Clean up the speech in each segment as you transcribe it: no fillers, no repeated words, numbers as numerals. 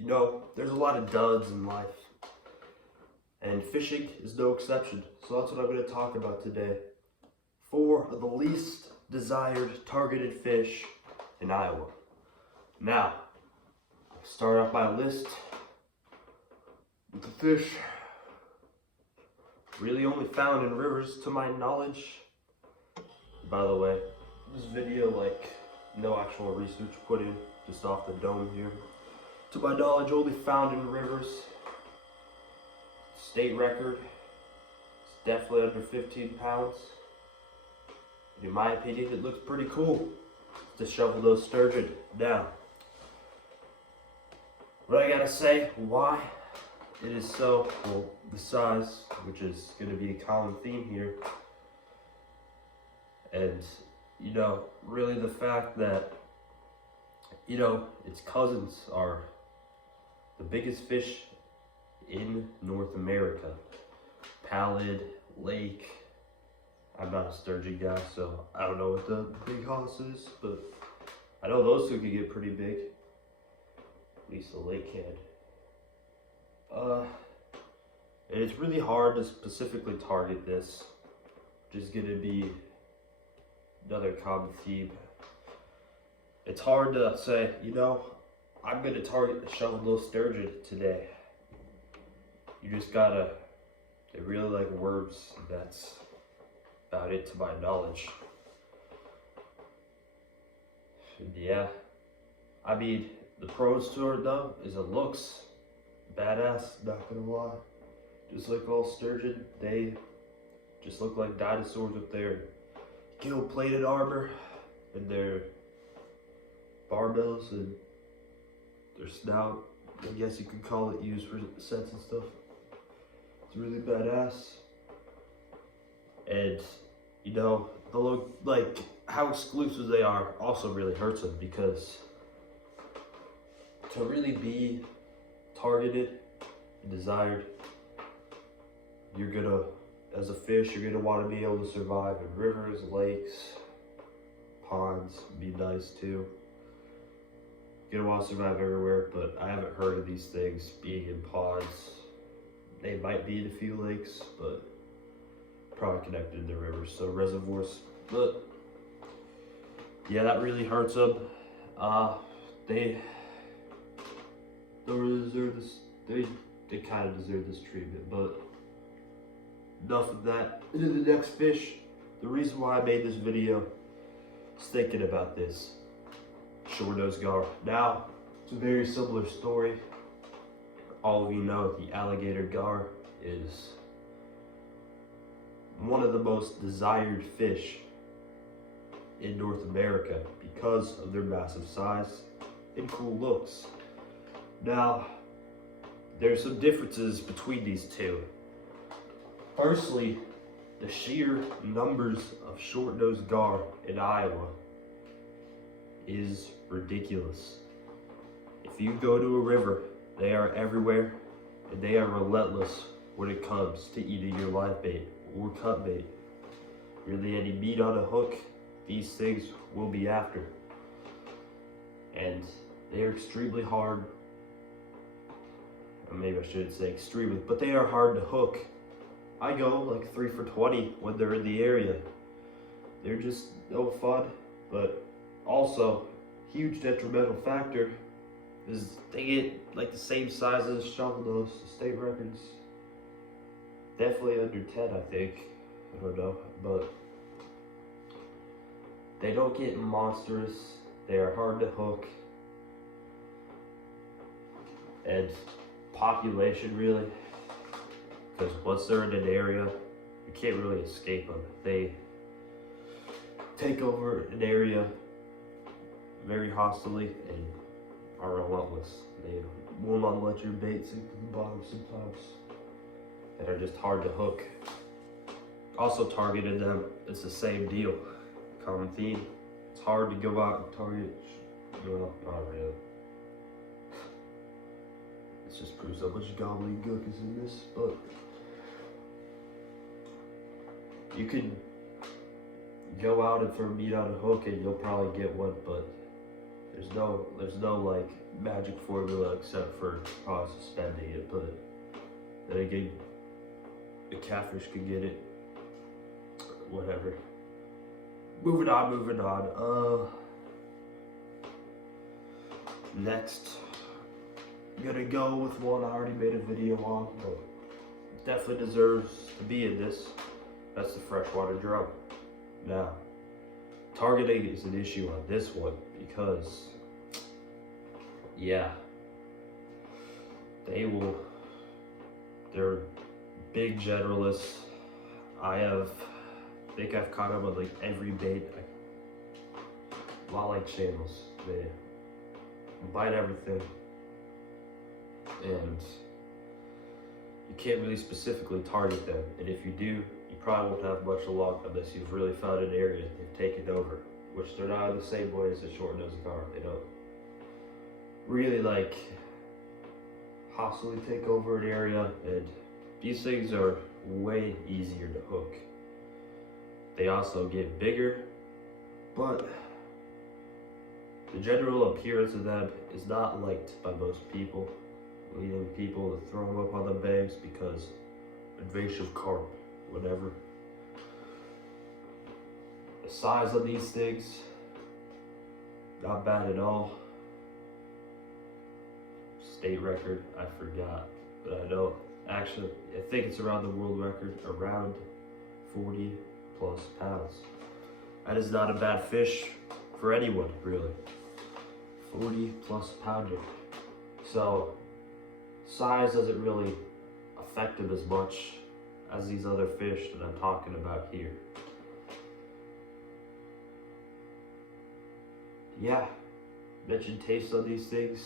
You know, there's a lot of duds in life, and fishing is no exception. So that's what I'm going to talk about today. 4 of the least desired targeted fish in Iowa. Now, I'll start off my list with the fish really only found in rivers to my knowledge. By the way, this video, no actual research put in, just off the dome here. To my knowledge, only found in rivers. State record. It's definitely under 15 pounds. And in my opinion, it looks pretty cool to shovel those sturgeon down. What I gotta say, why it is so, well, the size, which is gonna be a common theme here. And, really the fact that, its cousins are the biggest fish in North America. Pallid, lake. I'm not a sturgeon guy, so I don't know what the big hoss is, but I know those two can get pretty big. At least the lake can. And it's really hard to specifically target this, which is gonna be another common theme. It's hard to say, I'm gonna target the shovel-nose sturgeon today. You just gotta, they really like worms, and that's about it to my knowledge. And yeah, I mean, the pros to it though, is it looks badass, not gonna lie. Just like all sturgeon, they just look like dinosaurs with their gill-plated armor and their barbells and their snout, I guess you could call it, used for scents and stuff. It's really badass. And, the look, how exclusive they are also really hurts them, because to really be targeted and desired, you're gonna, as a fish, you're gonna want to be able to survive in rivers, lakes, ponds. Be nice too. You're gonna want to survive everywhere, but I haven't heard of these things being in ponds. They might be in a few lakes, but probably connected to rivers, so reservoirs. But yeah, that really hurts them. They don't deserve this. They kind of deserve this treatment, but enough of that. Into the next fish. The reason why I made this video is thinking about this. Short-nosed gar. Now, it's a very similar story. All of you know the alligator gar is one of the most desired fish in North America because of their massive size and cool looks. Now, there's some differences between these two. Firstly, the sheer numbers of short-nosed gar in Iowa is ridiculous. If you go to a river, they are everywhere, and they are relentless when it comes to eating your live bait or cut bait. Really, any meat on a hook, these things will be after. And they are extremely hard. Or maybe I shouldn't say extremely, but they are hard to hook. I go 3 for 20 when they're in the area. They're just no fun, but also huge detrimental factor is they get the same size as shovel-nose. State records definitely under 10, I think. I don't know, but they don't get monstrous. They are hard to hook, and population really, because once they're in an area, you can't really escape them. They take over an area very hostily and are relentless. They will not let your bait sink to the bottom sometimes, and are just hard to hook. Also targeted them, it's the same deal. Common theme. It's hard to go out and target. Well, not really. This just proves how much gobbledygook is in this, but you can go out and throw meat on a hook and you'll probably get one, but there's no like magic formula except for probably suspending it, but then again, the catfish could get it. Whatever. Moving on. Next, I'm gonna go with one I already made a video on, but definitely deserves to be in this. That's the freshwater drum. Now, targeting is an issue on this one because, yeah, they're big generalists. I think I've caught them on like every bait. A lot like channels. They bite everything, and you can't really specifically target them. And if you do, you probably won't have much luck unless you've really found an area they've taken over, which they're not in the same way as the short-nosed gar. They don't really like hostily take over an area, and these things are way easier to hook. They also get bigger, but the general appearance of them is not liked by most people, leading people to throw them up on the banks because invasive carp, whatever. The size of these things, not bad at all. State record, I forgot, but I know, actually, I think it's around the world record, around 40 plus pounds. That is not a bad fish for anyone, really. 40 plus pounder. So, size doesn't really affect them as much as these other fish that I'm talking about here. Yeah, mentioned taste on these things.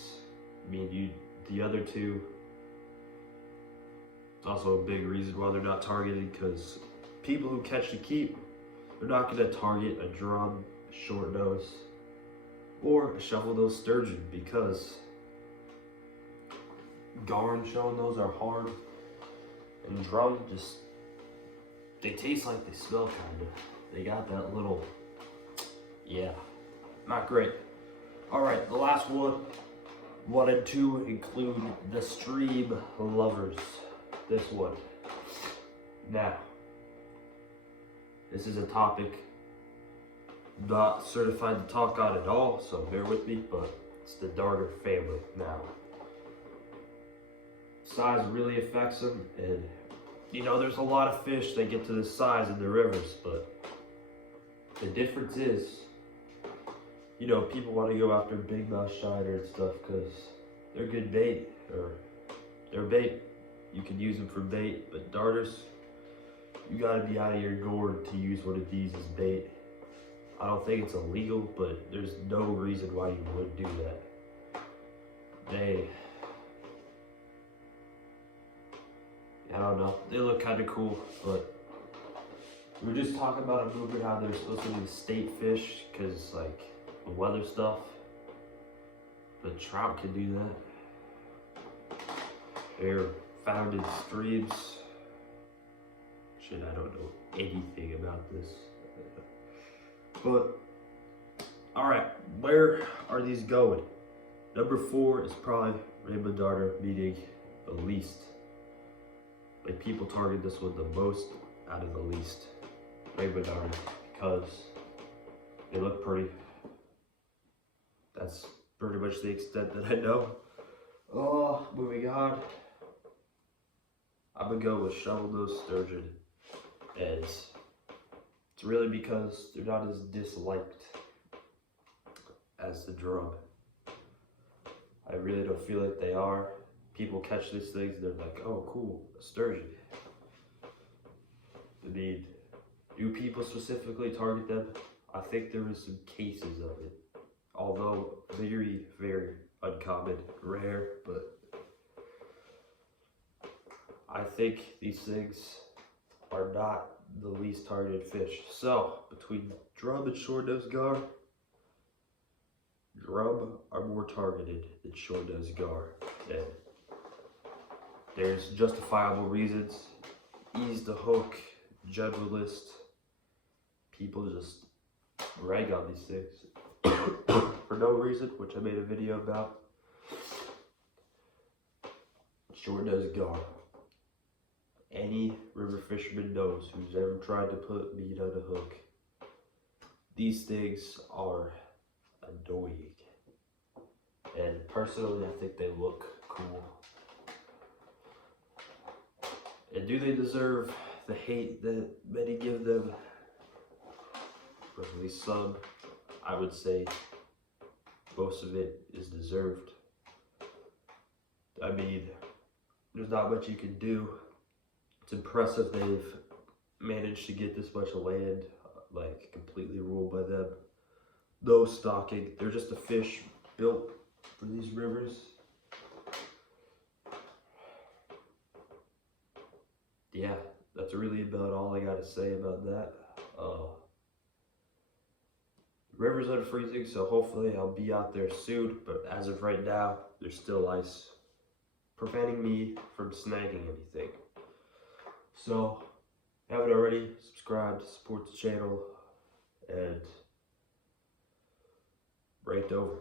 I mean, the other two, it's also a big reason why they're not targeted, because people who catch to keep, they're not going to target a drum, a short nose, or a shovel-nosed sturgeon, because gar and shovel-nose are hard, and drum just, they taste like they smell kind of. They got that little, yeah, not great. All right, the last one, wanted to include the stream lovers. This one. Now, this is a topic I'm not certified to talk on at all, so bear with me, but it's the darter family. Now, size really affects them, and you know, there's a lot of fish that get to this size in the rivers, but the difference is, you know, people want to go after big mouth shiner and stuff because they're good bait, or they're bait. You can use them for bait, but darters, you gotta be out of your gourd to use one of these as bait. I don't think it's illegal, but there's no reason why you would do that. I don't know, they look kind of cool, but we were just talking about a movement, how they're supposed to be state fish, because like the weather stuff, but trout can do that. They're found in streams. Shit, I don't know anything about this. But, alright, where are these going? Number 4 is probably rainbow darter, meaning the least. Like, people target this one the most out of the least. Rainbow darter, because they look pretty. That's pretty much the extent that I know. Oh, moving on. I'm gonna go with shovel-nosed sturgeon, and it's really because they're not as disliked as the drum. I really don't feel like they are. People catch these things, they're like, oh cool, a sturgeon. I mean, do people specifically target them? I think there is some cases of it, although very, very uncommon, rare, but I think these things are not the least targeted fish. So, between drum and short-nosed gar, drum are more targeted than short-nosed gar. And there's justifiable reasons. Ease to hook, generalist. People just rag on these things. for no reason, which I made a video about. Short does gar. Any river fisherman knows who's ever tried to put meat on a hook. These things are annoying. And personally, I think they look cool. And do they deserve the hate that many give them? Or at least some. I would say most of it is deserved. I mean, there's not much you can do. It's impressive they've managed to get this much land, like, completely ruled by them. No stocking. They're just a fish built for these rivers. Yeah, that's really about all I gotta say about that. River's unfreezing, so hopefully I'll be out there soon, but as of right now, there's still ice preventing me from snagging anything. So, if you haven't already, subscribe, support the channel, and rant over.